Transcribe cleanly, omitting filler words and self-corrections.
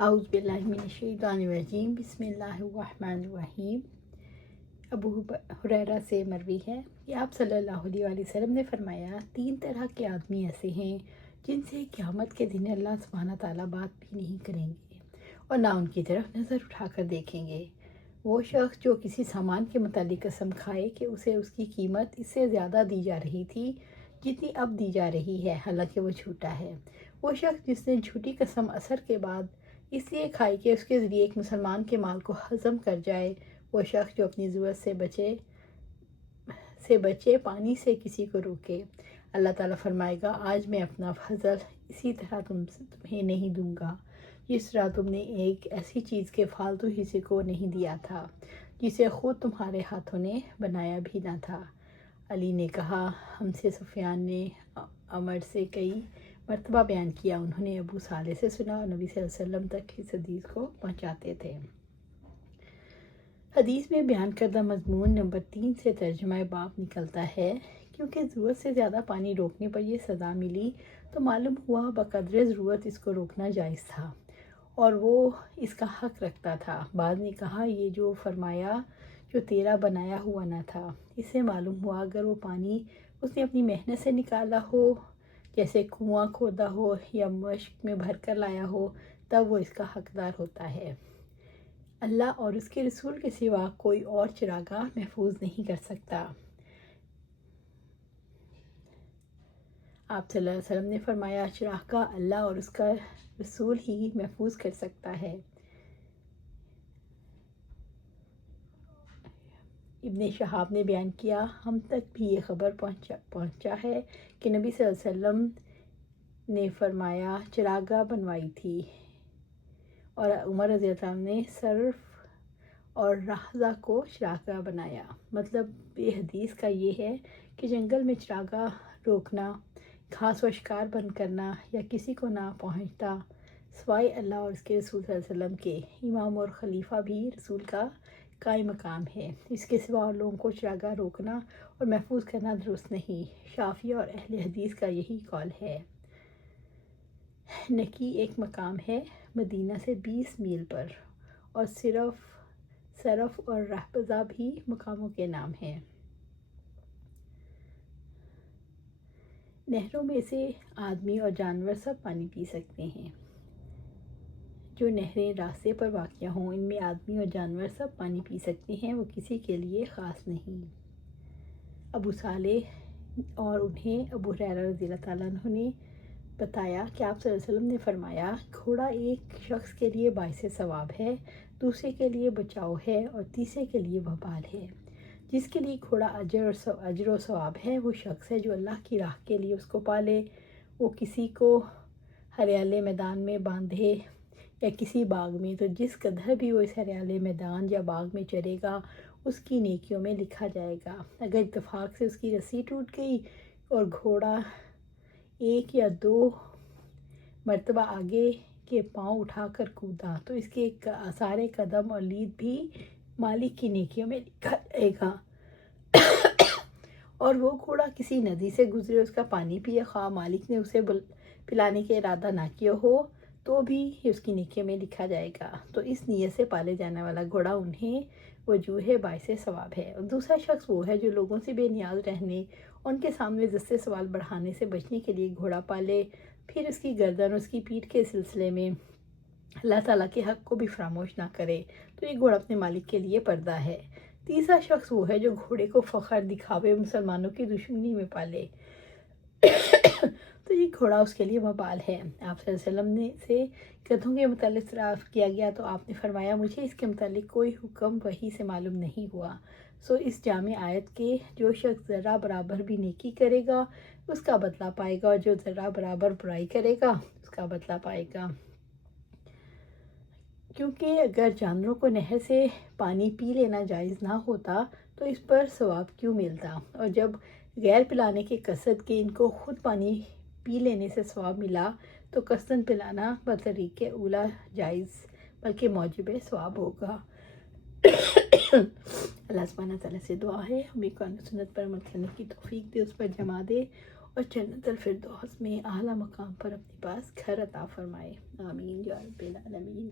اعوذ باللہ من الشیطان الرجیم بسم اللہ الرحمن الرحیم۔ ابو ہریرہ سے مروی ہے کہ آپ صلی اللہ علیہ وآلہ وسلم نے فرمایا، 3 طرح کے آدمی ایسے ہیں جن سے قیامت کے دن اللہ سبحانہ تعالیٰ بات بھی نہیں کریں گے اور نہ ان کی طرف نظر اٹھا کر دیکھیں گے۔ وہ شخص جو کسی سامان کے متعلق قسم کھائے کہ اسے اس کی قیمت اس سے زیادہ دی جا رہی تھی جتنی اب دی جا رہی ہے، حالانکہ وہ جھوٹا ہے۔ وہ شخص جس نے جھوٹی قسم اثر کے بعد اس لیے کھائی کہ اس کے ذریعے ایک مسلمان کے مال کو ہضم کر جائے۔ وہ شخص جو اپنی ضرورت سے بچے پانی سے کسی کو روکے، اللہ تعالیٰ فرمائے گا، آج میں اپنا فضل اسی طرح تمہیں نہیں دوں گا جس طرح تم نے ایک ایسی چیز کے فالتو حصے کو نہیں دیا تھا جسے خود تمہارے ہاتھوں نے بنایا بھی نہ تھا۔ علی نے کہا، ہم سے سفیان نے عمر سے کئی مرتبہ بیان کیا، انہوں نے ابو صالح سے سنا اور نبی صلی اللہ علیہ وسلم تک اس حدیث کو پہنچاتے تھے۔ حدیث میں بیان کردہ مضمون نمبر 3 سے ترجمہ باب نکلتا ہے، کیونکہ ضرورت سے زیادہ پانی روکنے پر یہ سزا ملی تو معلوم ہوا بقدر ضرورت اس کو روکنا جائز تھا اور وہ اس کا حق رکھتا تھا۔ بعض نے کہا، یہ جو فرمایا جو تیرا بنایا ہوا نہ تھا، اس سے معلوم ہوا اگر وہ پانی اس نے اپنی محنت سے نکالا ہو، جیسے کنواں کھودا ہو یا مشک میں بھر کر لایا ہو، تب وہ اس کا حقدار ہوتا ہے۔ اللہ اور اس کے رسول کے سوا کوئی اور چراگاہ محفوظ نہیں کر سکتا۔ آپ صلی اللہ علیہ وسلم نے فرمایا، چراگاہ اللہ اور اس کا رسول ہی محفوظ کر سکتا ہے۔ ابن شہاب نے بیان کیا، ہم تک بھی یہ خبر پہنچا ہے کہ نبی صلی اللہ علیہ وسلم نے فرمایا، چراگاہ بنوائی تھی، اور عمر رضی اللہ عنہ نے صرف اور راہزہ کو چراگاہ بنایا۔ مطلب یہ حدیث کا یہ ہے کہ جنگل میں چراگاہ روکنا، گھاس و شکار بند کرنا یا کسی کو نہ پہنچتا سوائے اللہ اور اس کے رسول صلی اللہ علیہ وسلم کے، امام اور خلیفہ بھی رسول کا قائم مقام ہے۔ اس کے سوا اور لوگوں کو چراگاہ روکنا اور محفوظ کرنا درست نہیں۔ شافعی اور اہل حدیث کا یہی قول ہے۔ نکی ایک مقام ہے مدینہ سے 20 میل پر، اور صرف اور رہبزہ بھی مقاموں کے نام ہیں۔ نہروں میں سے آدمی اور جانور سب پانی پی سکتے ہیں۔ جو نہریں راستے پر واقع ہوں، ان میں آدمی اور جانور سب پانی پی سکتے ہیں، وہ کسی کے لیے خاص نہیں۔ ابو صالح اور انہیں ابو ہریرہ رضی اللہ تعالیٰ عنہ نے بتایا کہ آپ صلی اللہ علیہ وسلم نے فرمایا، گھوڑا ایک شخص کے لیے باعث ثواب ہے، دوسرے کے لیے بچاؤ ہے اور تیسرے کے لیے وبال ہے۔ جس کے لیے گھوڑا اجر و ثواب ہے، وہ شخص ہے جو اللہ کی راہ کے لیے اس کو پالے۔ وہ کسی کو ہریالے میدان میں باندھے یا کسی باغ میں، تو جس قدر بھی وہ اس ہریالے میدان یا باغ میں چرے گا اس کی نیکیوں میں لکھا جائے گا۔ اگر اتفاق سے اس کی رسی ٹوٹ گئی اور گھوڑا 1 یا 2 مرتبہ آگے کے پاؤں اٹھا کر کودا تو اس کے سارے قدم اور لید بھی مالک کی نیکیوں میں لکھا جائے گا۔ اور وہ گھوڑا کسی ندی سے گزرے، اس کا پانی پیے، خواہ مالک نے اسے پلانے کے ارادہ نہ کیا ہو، تو بھی اس کی نیکیوں میں لکھا جائے گا۔ تو اس نیت سے پالے جانے والا گھوڑا انہیں وجوہ باعث ثواب ہے۔ اور دوسرا شخص وہ ہے جو لوگوں سے بے نیاز رہنے، ان کے سامنے دستے سوال بڑھانے سے بچنے کے لیے گھوڑا پالے، پھر اس کی گردن اور اس کی پیٹھ کے سلسلے میں اللہ تعالیٰ کے حق کو بھی فراموش نہ کرے، تو یہ گھوڑا اپنے مالک کے لیے پردہ ہے۔ تیسرا شخص وہ ہے جو گھوڑے کو فخر دکھاوے مسلمانوں کی دشمنی میں پالے، تو یہ گھوڑا اس کے لیے وبال ہے۔ آپ صلی اللہ علیہ وسلم سے گدھوں کے متعلق اعتراف کیا گیا تو آپ نے فرمایا، مجھے اس کے متعلق کوئی حکم وحی سے معلوم نہیں ہوا۔ سو اس جامع آیت کے جو شخص ذرہ برابر بھی نیکی کرے گا اس کا بدلہ پائے گا، اور جو ذرہ برابر برائی کرے گا اس کا بدلہ پائے گا۔ کیونکہ اگر جانوروں کو نہر سے پانی پی لینا جائز نہ ہوتا تو اس پر ثواب کیوں ملتا، اور جب غیر پلانے کے قصد کے ان کو خود پانی پی لینے سے ثواب ملا تو قصداً پلانا بطریق اولا جائز بلکہ موجب ثواب ہوگا۔ اللہ سبحانہ تعالیٰ سے دعا ہے ہمیں قرآن و سنت پر عمل کرنے کی توفیق دے، اس پر جمع دے، اور جنت الفردوس میں اعلیٰ مقام پر اپنے پاس گھر عطا فرمائے۔ آمین یا رب العالمین۔